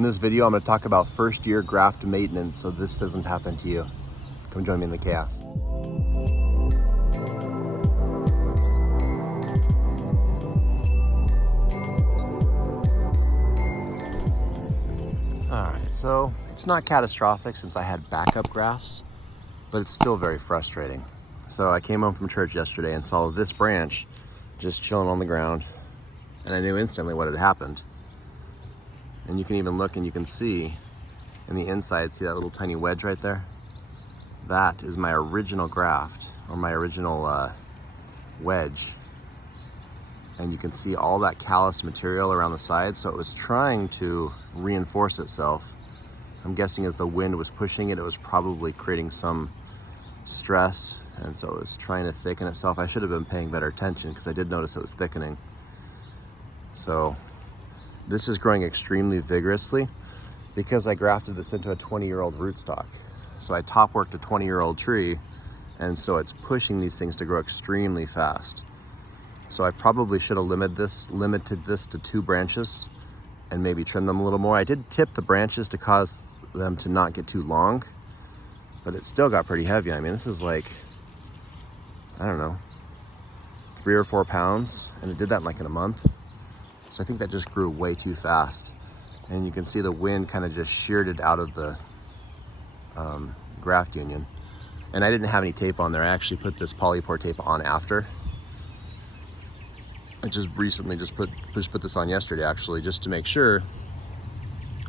In this video, I'm going to talk about first year graft maintenance so this doesn't happen to you. Come join me in the chaos. Alright, so it's not catastrophic since I had backup grafts, but it's still very frustrating. So I came home from church yesterday and saw this branch just chilling on the ground, and I knew instantly what had happened. And you can even look and you can see in the inside, see that little tiny wedge right there? That is my original graft, or my original wedge. And you can see all that callus material around the side, so it was trying to reinforce itself. I'm guessing as the wind was pushing it, it was probably creating some stress, and so it was trying to thicken itself. I should have been paying better attention because I did notice it was thickening. So this is growing extremely vigorously because I grafted this into a 20-year-old rootstock. So I top worked a 20-year-old tree, and so it's pushing these things to grow extremely fast. So I probably should have limited this to 2 branches and maybe trim them a little more. I did tip the branches to cause them to not get too long, but it still got pretty heavy. I mean, this is like, I don't know, 3 or 4 pounds, and it did that in a month. So I think that just grew way too fast. And you can see the wind kind of just sheared it out of the graft union. And I didn't have any tape on there. I actually put this polypore tape on after. I just recently put this on yesterday actually, just to make sure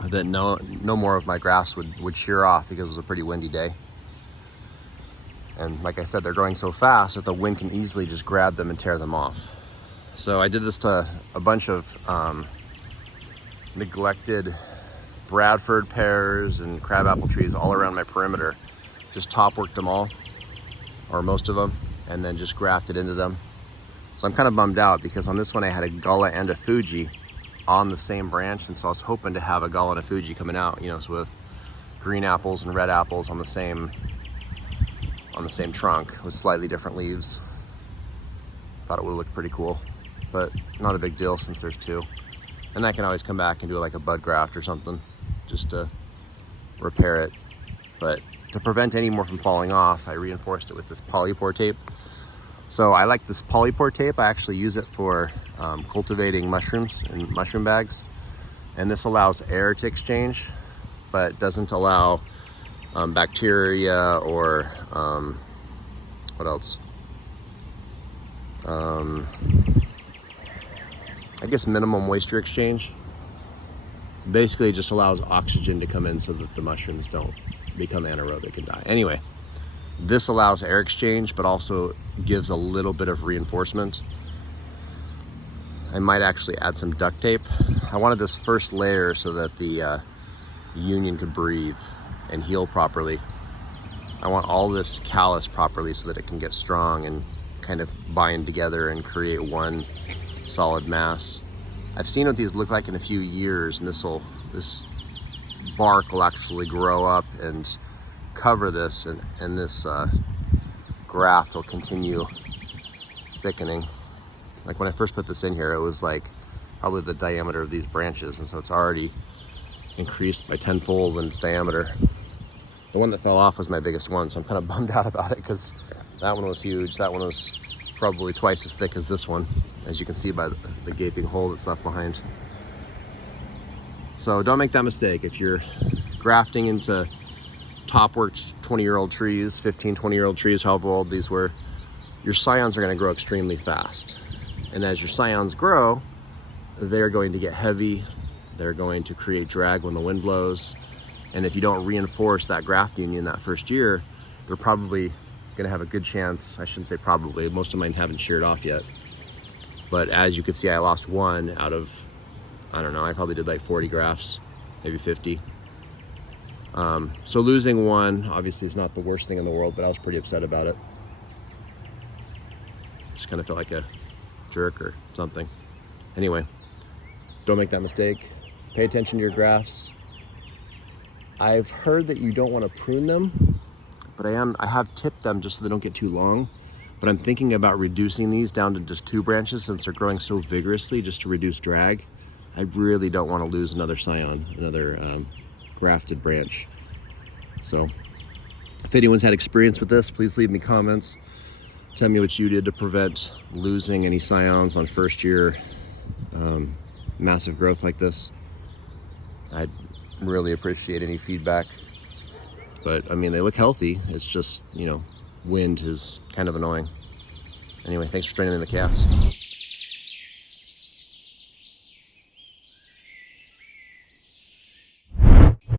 that no more of my grafts would shear off because it was a pretty windy day. And like I said, they're growing so fast that the wind can easily just grab them and tear them off. So I did this to a bunch of neglected Bradford pears and crabapple trees all around my perimeter. Just top worked them all, or most of them, and then just grafted into them. So I'm kind of bummed out because on this one I had a Gullah and a Fuji on the same branch, and so I was hoping to have a Gullah and a Fuji coming out, so with green apples and red apples on the same trunk with slightly different leaves. Thought it would look pretty cool, but not a big deal since there's 2. And I can always come back and do like a bud graft or something just to repair it. But to prevent any more from falling off, I reinforced it with this polypore tape. So I like this polypore tape. I actually use it for cultivating mushrooms in mushroom bags. And this allows air to exchange, but doesn't allow bacteria or what else? I guess minimum moisture exchange. Basically it just allows oxygen to come in so that the mushrooms don't become anaerobic and die. Anyway, this allows air exchange, but also gives a little bit of reinforcement. I might actually add some duct tape. I wanted this first layer so that the union could breathe and heal properly. I want all this callus properly so that it can get strong and kind of bind together and create one solid mass. I've seen what these look like in a few years, and this bark will actually grow up and cover this, and this graft will continue thickening. Like when I first put this in here, it was like probably the diameter of these branches, and so it's already increased by tenfold in its diameter. The one that fell off was my biggest one, so I'm kind of bummed out about it because that one was huge. That one was probably twice as thick as this one, as you can see by the gaping hole that's left behind. So don't make that mistake. If you're grafting into top worked 20-year-old trees, 15, 20-year-old trees, however old these were, your scions are going to grow extremely fast. And as your scions grow, they're going to get heavy. They're going to create drag when the wind blows. And if you don't reinforce that graft union that first year, they're probably going to have a good chance. I shouldn't say probably, most of mine haven't sheared off yet. But as you can see, I lost 1 out of, I don't know, I probably did like 40 grafts, maybe 50. So losing 1 obviously is not the worst thing in the world, but I was pretty upset about it. Just kind of felt like a jerk or something. Anyway, don't make that mistake. Pay attention to your grafts. I've heard that you don't want to prune them, but I have tipped them just so they don't get too long. But I'm thinking about reducing these down to just 2 branches since they're growing so vigorously, just to reduce drag. I really don't want to lose another scion, another grafted branch. So if anyone's had experience with this, please leave me comments. Tell me what you did to prevent losing any scions on first year massive growth like this. I'd really appreciate any feedback. But I mean, they look healthy. It's just, you know, wind is kind of annoying. Anyway, thanks for joining in the chaos.